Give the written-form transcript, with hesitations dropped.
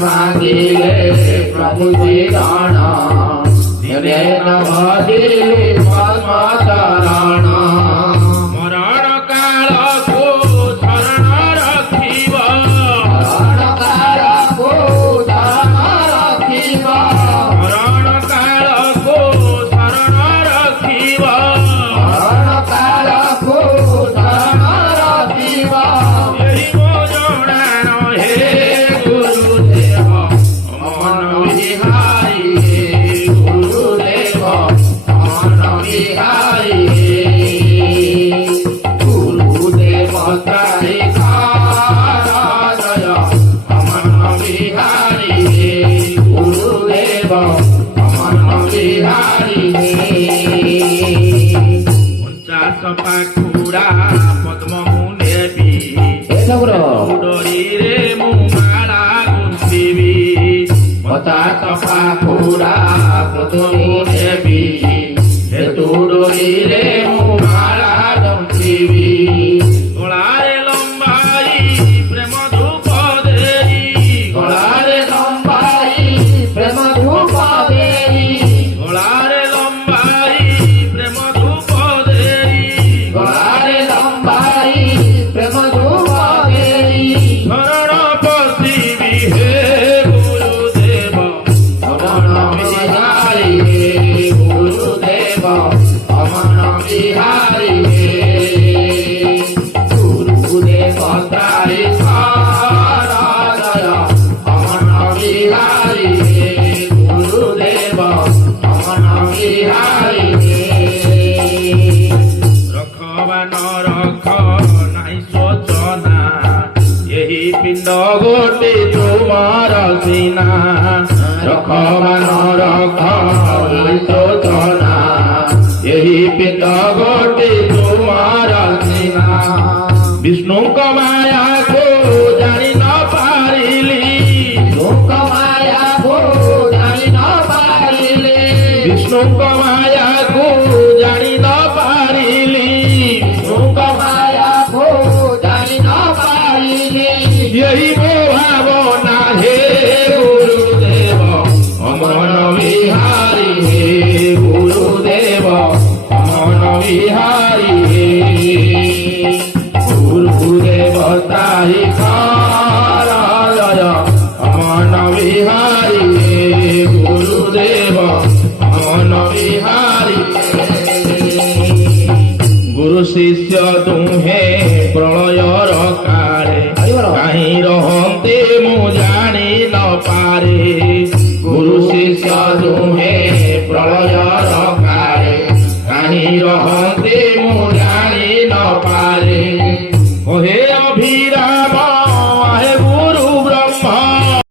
भांगिले प्रभु जी गाण धीरे न भजिले पद्मचरण मरण काल को शरण रखिब मरण काल को शरण रखिब मरण काल को शरण रखिब मरण काल को शरण रखिब यही मो जणान हे गुरुदेव मन विहारी हे गुरुदेव मन विहारी गुरुदेव त्राहि जय मन विहारी गुरुदेव मन विहारी 50 पाखुड़ा पद्म मुनेबी डोरीरे मु माला गुंथिबी 50 पाखुड़ा पद्म देवी हेतु डोरीरे मु माला गुंथिबी गलारे लंबाई प्रेम धूप देई गलारे लंबाई प्रेम धूप देई गलारे लंबाई प्रेम धूप देई गलारे लंबाई प्रेम धूप देई शरण पशिबी हे गुरुदेव अमन विहारी हे गुरुदेव अमन विहारी हे गुरुदेव त्राहि जय अमन विहारी हे गुरुदेव अमन विहारी हे रखवा न रख नाई सोचना यही पिंड गोटे तुमार सीना रखवा न रख नाई सोचना यही पिंड गोटे तुमार सीना विष्णु माया को जानी न पारिली लोक माया को जानि न पारिले विष्णु माया को जानी न पारिली लोक माया को जानि न पारिले यही मो भावना हे गुरुदेव अमन विहारी हे गुरुदेव अमन विहारी हे गुरुदेव त्राहि जय अमन विहारी हे गुरुदेव अमन विहारी गुरु शिष्य तुम्हे प्रलयर काले कहीं रहते मु जानी न पारे गुरु शिष्य तुम्हे प्रलयर काले कहीं रहते मु जानी न पारे ओहे